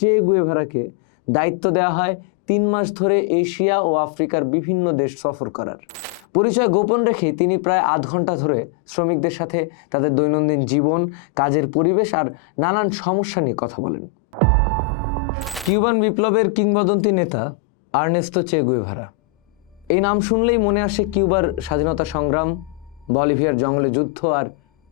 চে গুয়েভারাকে দায়িত্ব দেওয়া হয় তিন মাস ধরে এশিয়া ও আফ্রিকার বিভিন্ন দেশ সফর করার। পরিচয় গোপন রেখে তিনি প্রায় আধ ঘণ্টা ধরে শ্রমিকদের সাথে তাদের দৈনন্দিন জীবন, কাজের পরিবেশ আর নানান সমস্যা নিয়ে কথা বলেন। কিউবান বিপ্লবের কিংবদন্তি নেতা আর্নেস্তো চে গুয়েভারা। এই নাম শুনলেই মনে আসে কিউবার স্বাধীনতা সংগ্রাম, বলিভিয়ার জঙ্গলে যুদ্ধ আর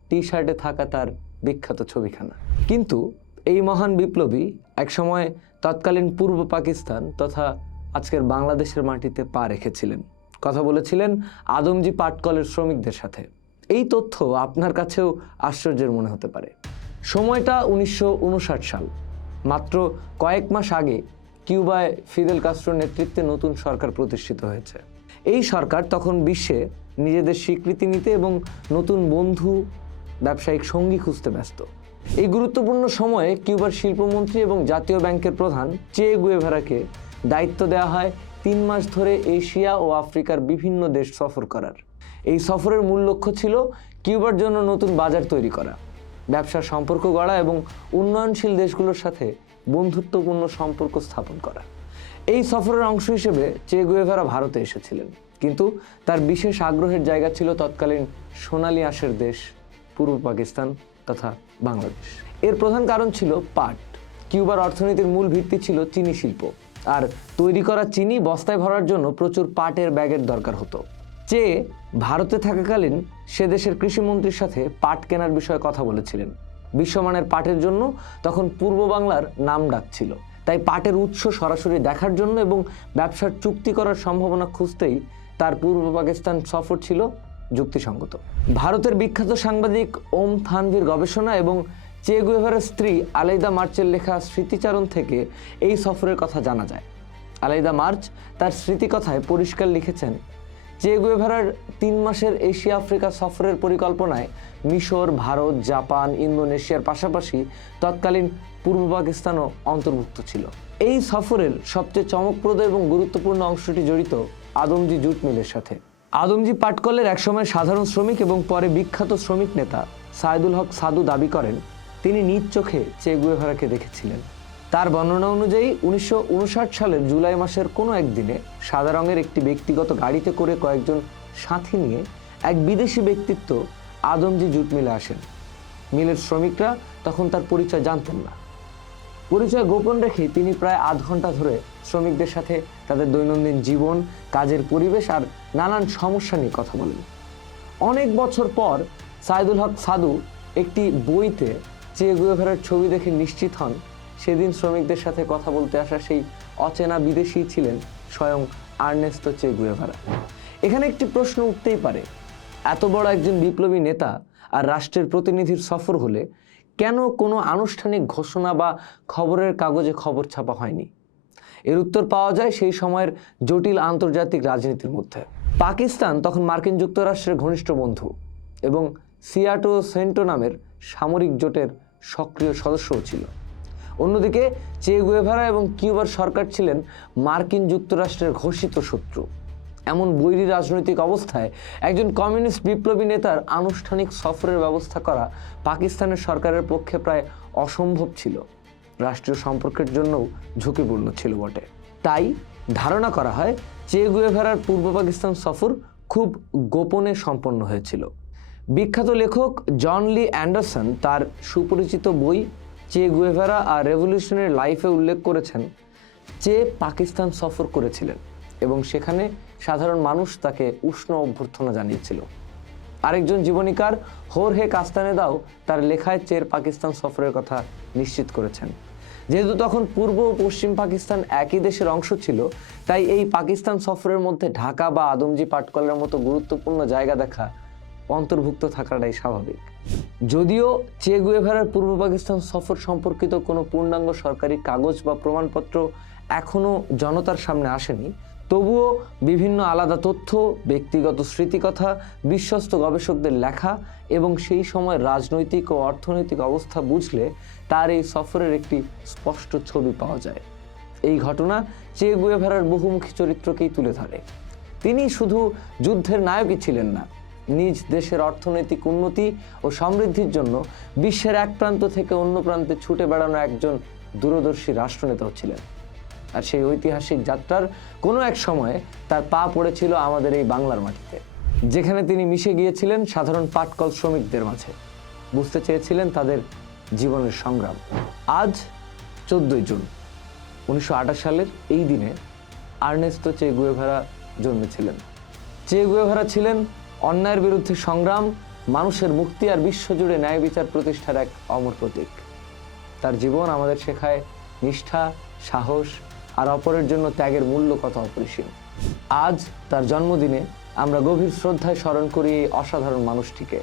টি শার্টে থাকা তার বিখ্যাত ছবিখানা। কিন্তু এই মহান বিপ্লবী একসময় তৎকালীন পূর্ব পাকিস্তান তথা আজকের বাংলাদেশের মাটিতে পা রেখেছিলেন। কথা বলেছিলেন আদমজি পাটকলের শ্রমিকদের সাথে। এই তথ্য আপনার কাছেও আশ্চর্যের মনে হতে পারে। সময়টা উনিশশো উনষাট সাল। মাত্র কয়েক মাস আগে কিউবায় ফিদেল কাস্ট্রোর নেতৃত্বে নতুন সরকার প্রতিষ্ঠিত হয়েছে। এই সরকার তখন বিশ্বে নিজেদের স্বীকৃতি নিতে এবং নতুন বন্ধু, ব্যবসায়িক সঙ্গী খুঁজতে ব্যস্ত। এই গুরুত্বপূর্ণ সময়ে কিউবার শিল্পমন্ত্রী এবং জাতীয় ব্যাংকের প্রধান চে গুয়েভারাকে দায়িত্ব দেওয়া হয় তিন মাস ধরে এশিয়া ও আফ্রিকার বিভিন্ন দেশ সফর করার। এই সফরের মূল লক্ষ্য ছিল কিউবার জন্য নতুন বাজার তৈরি করা, ব্যবসার সম্পর্ক গড়া এবং উন্নয়নশীল দেশগুলোর সাথে বন্ধুত্বপূর্ণ সম্পর্ক স্থাপন করা। এই সফরের অংশ হিসেবে চে গুয়েভারা ভারতে এসেছিলেন, কিন্তু তার বিশেষ আগ্রহের জায়গা ছিল তৎকালীন সোনালী আঁশের দেশ, পূর্ব পাকিস্তান। তথা বাংলাদেশ। এর প্রধান কারণ ছিল পাট। কিউবার অর্থনীতির মূল ভিত্তি ছিল চিনি শিল্প। আর তৈরি করা চিনি বস্তায় ভরার জন্য প্রচুর পাটের ব্যাগের দরকার হতো। চে ভারতে থাকাকালীন সে দেশের কৃষিমন্ত্রীর সাথে পাট কেনার বিষয়ে কথা বলেছিলেন। বিশ্বমানের পাটের জন্য তখন পূর্ব বাংলার নাম ডাক ছিল। তাই পাটের উৎস সরাসরি দেখার জন্য এবং ব্যবসার চুক্তি করার সম্ভাবনা খুঁজতেই তার পূর্ব পাকিস্তান সফর ছিল যুক্তিসঙ্গত। ভারতের বিখ্যাত সাংবাদিক ওম থানভির গবেষণা এবং চেগুয়েভারের স্ত্রী আলাইদা মার্চের লেখা স্মৃতিচারণ থেকে এই সফরের কথা জানা যায়। আলাইদা মার্চ তার স্মৃতিকথায় পরিষ্কার লিখেছেন চেগুয়েভারার তিন মাসের এশিয়া আফ্রিকা সফরের পরিকল্পনায় মিশর, ভারত, জাপান, ইন্দোনেশিয়ার পাশাপাশি তৎকালীন পূর্ব পাকিস্তানও অন্তর্ভুক্ত ছিল। এই সফরের সবচেয়ে চমকপ্রদ এবং গুরুত্বপূর্ণ অংশটি জড়িত আদমজি জুট মিলের সাথে। আদমজি পাটকলের একসময় সাধারণ শ্রমিক এবং পরে বিখ্যাত শ্রমিক নেতা সাইদুল হক সাদু দাবি করেন, তিনি নিজ চোখে চে গুয়েভারাকে দেখেছিলেন। তার বর্ণনা অনুযায়ী, উনিশশো উনষাট সালের জুলাই মাসের কোনো একদিনে সাদা রঙের একটি ব্যক্তিগত গাড়িতে করে কয়েকজন সাথী নিয়ে এক বিদেশি ব্যক্তিত্ব আদমজি জুট মিলে আসেন। মিলের শ্রমিকরা তখন তার পরিচয় জানতেন না। পরিচয় গোপন রেখে তিনি প্রায় আধ ঘণ্টা ধরে শ্রমিকদের সাথে তাদের দৈনন্দিন জীবন, কাজের পরিবেশ আর নানান সমস্যা নিয়ে কথা বলেন। অনেক বছর পর সাইদুল হক সাদু একটি বইতে চে গুয়েভারের ছবি দেখে নিশ্চিত হন, সেদিন শ্রমিকদের সাথে কথা বলতে আসা সেই অচেনা বিদেশি ছিলেন স্বয়ং আর্নেস্তো চে গুয়েভারা। এখানে একটি প্রশ্ন উঠতেই পারে, এত বড় একজন বিপ্লবী নেতা আর রাষ্ট্রের প্রতিনিধির সফর হলে কেন কোনো আনুষ্ঠানিক ঘোষণা বা খবরের কাগজে খবর ছাপা হয়নি? এর উত্তর পাওয়া যায় সেই সময়ের জটিল আন্তর্জাতিক রাজনীতির মধ্যে। পাকিস্তান তখন মার্কিন যুক্তরাষ্ট্রের ঘনিষ্ঠ বন্ধু এবং সিয়াটো সেন্টো নামের সামরিক জোটের সক্রিয় সদস্যও ছিল। অন্যদিকে চে গুয়েভারা এবং কিউবার সরকার ছিলেন মার্কিন যুক্তরাষ্ট্রের ঘোষিত শত্রু। এমন বৈরী রাজনৈতিক অবস্থায় একজন কমিউনিস্ট বিপ্লবী নেতার আনুষ্ঠানিক সফরের ব্যবস্থা করা পাকিস্তানের সরকারের পক্ষে প্রায় অসম্ভব ছিল। রাষ্ট্রীয় সম্পর্কের জন্যও ঝুঁকিপূর্ণ ছিল বটে। তাই ধারণা করা হয় চে গুয়েভারার পূর্ব পাকিস্তান সফর খুব গোপনে সম্পন্ন হয়েছিল। বিখ্যাত লেখক জন লি অ্যান্ডারসন তার সুপরিচিত বই চে গুয়েভারা আর রেভলিউশনের লাইফে উল্লেখ করেছেন, চে পাকিস্তান সফর করেছিলেন। এবং সেখানে সাধারণ মানুষ তাকে উষ্ণ অভ্যর্থনা জানিয়েছিল। আরেকজন জীবনীকার, হোরহে কাস্তানেদাও তার লেখায় চের পাকিস্তান সফরের কথা নিশ্চিত করেছেন। যেহেতু তখন পূর্ব ও পশ্চিম পাকিস্তান একই দেশের অংশ ছিল, তাই এই পাকিস্তান সফরের মধ্যে ঢাকা বা আদমজি পাটকলের মতো গুরুত্বপূর্ণ জায়গা দেখা অন্তর্ভুক্ত থাকাটাই স্বাভাবিক। যদিও চে গুয়েভারার পূর্ব পাকিস্তান সফর সম্পর্কিত কোনো পূর্ণাঙ্গ সরকারি কাগজ বা প্রমাণপত্র এখনও জনতার সামনে আসেনি তবুও বিভিন্ন আলাদা তথ্য, ব্যক্তিগত স্মৃতিকথা, বিশ্বস্ত গবেষকদের লেখা এবং সেই সময় রাজনৈতিক ও অর্থনৈতিক অবস্থা বুঝলে তার এই সফরের একটি স্পষ্ট ছবি পাওয়া যায়। এই ঘটনা চে গুয়েভারার বহুমুখী চরিত্রকেই তুলে ধরে। তিনি শুধু যুদ্ধের নায়কই ছিলেন না, নিজ দেশের অর্থনৈতিক উন্নতি ও সমৃদ্ধির জন্য বিশ্বের এক প্রান্ত থেকে অন্য প্রান্তে ছুটে বেড়ানো একজন দূরদর্শী রাষ্ট্রনেতাও ছিলেন। আর সেই ঐতিহাসিক যাত্রার কোনো এক সময়ে তার পা পড়েছিল আমাদের এই বাংলার মাটিতে। যেখানে তিনি মিশে গিয়েছিলেন সাধারণ পাটকল শ্রমিকদের মাঝে। বুঝতে চেয়েছিলেন তাদের জীবনের সংগ্রাম। আজ চোদ্দই জুন, উনিশশো আঠাশ সালের এই দিনে আর্নেস্তো চে গুয়েভারা জন্মেছিলেন। চে গুয়েভারা ছিলেন অন্যায়ের বিরুদ্ধে সংগ্রাম, মানুষের মুক্তি আর বিশ্বজুড়ে ন্যায় বিচার প্রতিষ্ঠার এক অমর প্রতীক। তার জীবন আমাদের শেখায় নিষ্ঠা, সাহস আর অপরের জন্য ত্যাগের মূল্য কত অপরিসীম। আজ তার জন্মদিনে আমরা গভীর শ্রদ্ধায় স্মরণ করি এই অসাধারণ মানুষটিকে,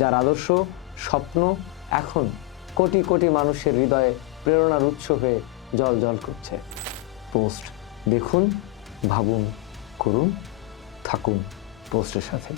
যার আদর্শ, স্বপ্ন এখন কোটি কোটি মানুষের হৃদয়ে প্রেরণার উৎস হয়ে জল জল করছে। পোস্ট দেখুন, ভাবুন, করুন, থাকুন পোস্টের সাথে।